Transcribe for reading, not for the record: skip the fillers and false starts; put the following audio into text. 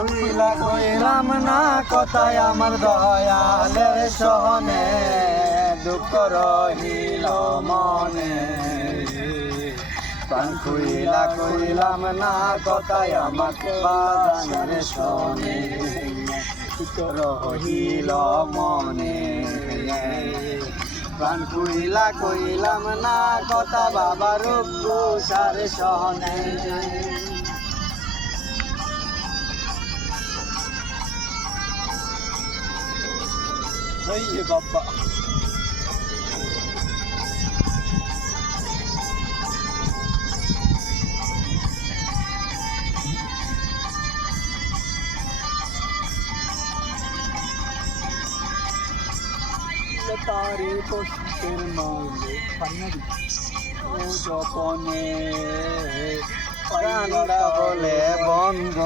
কইলা কইলাম না কথায় আমার দয়ালের সহনে দুঃখ রহিল মনে প্রাণ কইলা কইলাম না কথায় আমার বাজানের সনে দুঃখ রহিল মনে প্রাণ কইলা কইলাম না কথা বাবার সারে সহনে বাবা তারে কষ্টের মালে ও জপনে বলে বন্ধ